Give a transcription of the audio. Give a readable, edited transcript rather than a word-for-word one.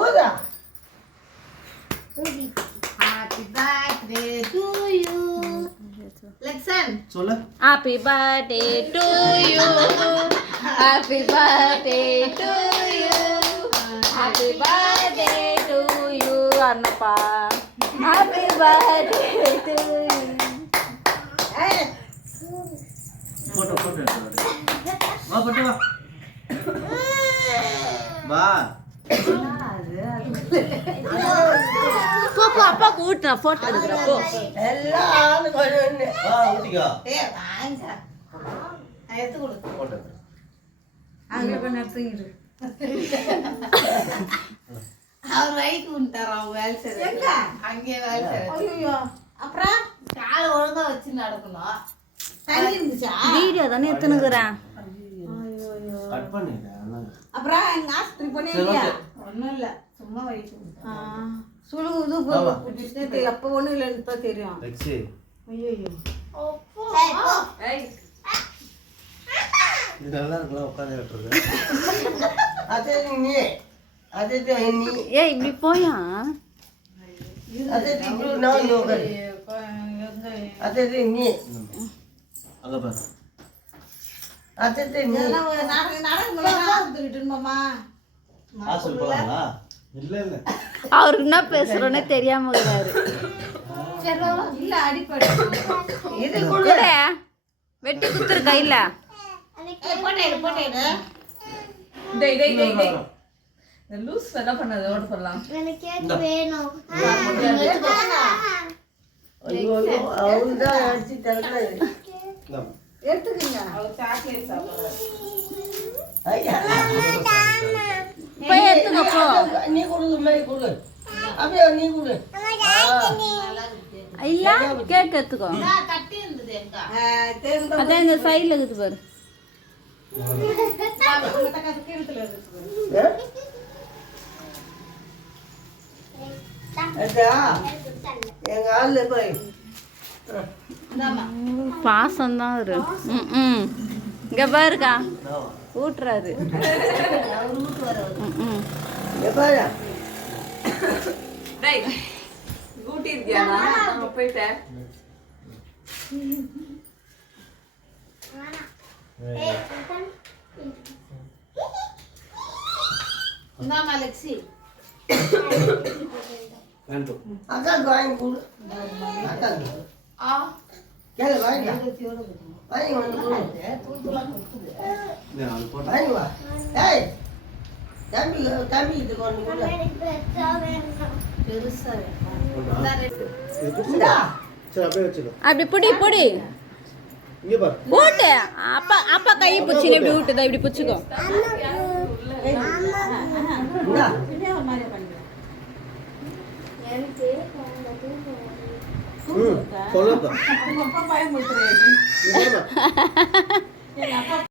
ஊதா. Happy birthday to you. Lexan. சொல்லு. Happy birthday to you. Happy birthday to you. Happy birthday to you, Annappa. Happy birthday to you. Photo எடுத்து வா போட்டு வா போ அப்பா கூட்டுற போட்டோ எடுக்கிறப்போ எல்லாம் கொஞ்சம் வா ஊட்டிக்கோ வாங்க. எடுத்து கொடு. போட்டோ அங்கே கொஞ்சம் எடுத்துக்கிட்டு. அவர் வயிற்று விட்டார். அவங்க வேலை செய்ய அங்கேயே வேலை செய்ய. அப்புறம் காலை ஒழுங்கா வச்சு நடக்கணும். தண்ணி இருந்துச்சா? வீடியோ தானே எடுத்துனுக்குறேன். கட் பண்ணிட்டேன். அப்புறம் எங்க ஆஸ்பத்திரி போனீங்க? ஒன்றும் இல்லை, சும்மா வயிற்று விட்டேன். சுழுகுது அப்போ ஒன்றும் இல்லைன்னு தான் தெரியும். லெக்ஸி ஐயோ இது நல்லா இருக்குல்ல உட்காந்து விட்டுருக்கு. அது நீ அது நீ ஏய் இப்படி போயா அது இப்படி நான் நோக்கல் அது நீ அங்க பாரு. அது நீ மாமா ஹாஸ்டல் போலாங்களா? இல்ல இல்ல அவருக்கு என்ன பேசுறோன்னே தெரியாம இருக்கிறாரு. இல்ல அடிப்படை இது கூட வெட்டி குத்துரு கையில. போட்டேன் டேய் டேய் டேய் டேய் இந்த லூஸ் என்ன பண்ணது ஓட சொல்லலாம். ஐயோ அவன்தான் அடிச்சு தரக்கூடாது. எடுத்துக்கங்க. அவர் சாக்லேட் சாப்பிடுறாரு. போய் எடுத்துக்க போ. நீ கொடு மாதிரி கொடு அப்படியே நீ கொடு. ஐயா கேக் எடுத்துக்கோ. கட்டி இருந்தது எங்க அதான் இந்த சைடுல இருக்குது பாரு. எங்க ஆளு போய் பாசம் தான் அவரு. இங்க பாருக்கா ஊட்டுறாரு. எப்பாடா டேய் கூட்டி இருக்கியா? நான் போயிட்டேன். இந்தாமா லெக்ஸி. வேண்டு அக்காக்கு வாங்கி கொடு. அக்காக்கு கேளு வாங்கி வாங்கி வந்து கொடு. நான் போட்டோ வாங்கி வா. ஏய் தம்பி தம்பிக்கிட்ட கொண்டு கொடு. பெருசா இந்தா சரி அப்படியே வச்சுக்கோ. அப்படி புடி புடி இங்க பாரு. ஊட்டு. அப்பா அப்பா கையை பிடிச்சி இப்படி ஊட்டுதா இப்படி பிடிச்சிக்கோ. இந்தா சொல்லுப்பா. பயமுறுத்துறேன். இங்க பாரு.